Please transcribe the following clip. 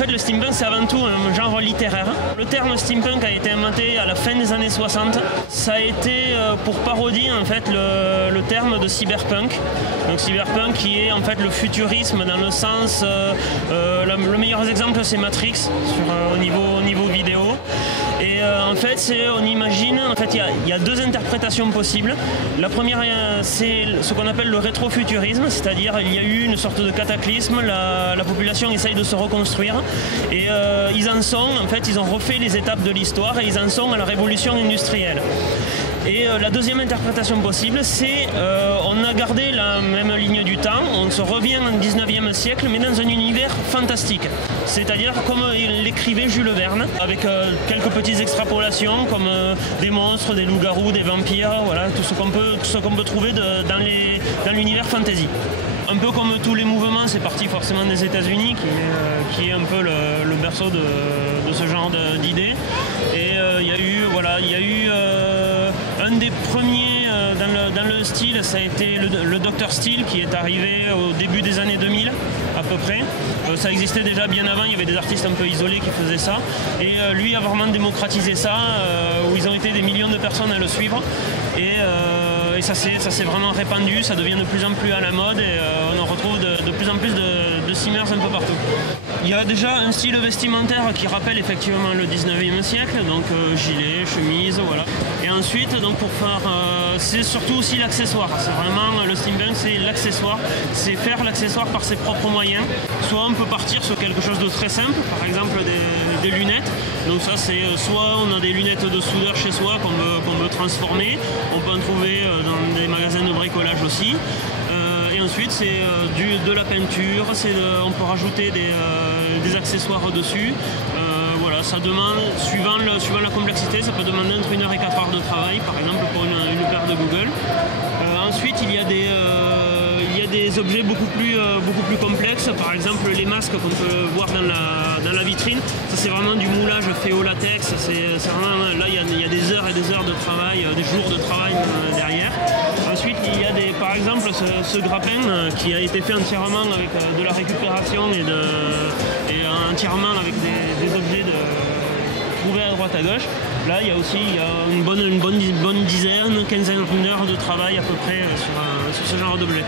fait, le steampunk, c'est avant tout un genre littéraire. Le terme steampunk a été inventé à la fin des années 60. Ça a été pour parodier en fait le terme de cyberpunk. Donc cyberpunk qui est en fait le futurisme dans le sens... le meilleur exemple, c'est Matrix au niveau vidéo. Et en fait, on imagine, en fait, il y a deux interprétations possibles. La première, c'est ce qu'on appelle le rétrofuturisme, c'est-à-dire il y a eu une sorte de cataclysme, la population essaye de se reconstruire et ils ont refait les étapes de l'histoire et ils en sont à la révolution industrielle. Et la deuxième interprétation possible, c'est on a gardé la même ligne du temps, on se revient au 19e siècle, mais dans un univers fantastique. C'est-à-dire comme l'écrivait Jules Verne, avec quelques petites extrapolations comme des monstres, des loups-garous, des vampires, voilà, tout ce qu'on peut trouver dans l'univers fantasy. Un peu comme tous les mouvements, c'est parti forcément des États-Unis, qui est un peu le berceau de ce genre d'idées. Et il y a eu un des premiers dans le style, ça a été le Dr Steel qui est arrivé au début des années 2000 à peu près. Ça existait déjà bien avant, il y avait des artistes un peu isolés qui faisaient ça. Et lui a vraiment démocratisé ça, où ils ont été des millions de personnes à le suivre. Et ça s'est vraiment répandu, ça devient de plus en plus à la mode et on en retrouve de plus en plus de steamers un peu partout. Il y a déjà un style vestimentaire qui rappelle effectivement le 19e siècle, donc gilet, chemise, voilà. Et ensuite, donc pour faire, c'est surtout aussi l'accessoire. C'est vraiment le steampunk, c'est l'accessoire, c'est faire l'accessoire par ses propres moyens. Soit on peut partir sur quelque chose de très simple, par exemple des lunettes. Donc ça c'est soit on a des lunettes de soudeur chez soi qu'on veut transformer, on peut en trouver dans des magasins de bricolage aussi. Et ensuite c'est de la peinture, on peut rajouter des accessoires dessus. Voilà, ça demande, suivant la complexité, ça peut demander entre 1 heure et 4 heures de travail, par exemple pour une paire de Google. Ensuite il y a des objets beaucoup plus complexes, par exemple les masques qu'on peut voir dans la vitrine. Ça c'est vraiment du moulage fait au latex, là il y a des heures et des heures de travail, des jours de travail derrière. Ensuite il y a par exemple ce grappin qui a été fait entièrement avec de la récupération et entièrement avec des objets trouvés à droite à gauche. Là il y a une bonne dizaine, quinzaine d'heures de travail à peu près sur ce genre d'objet.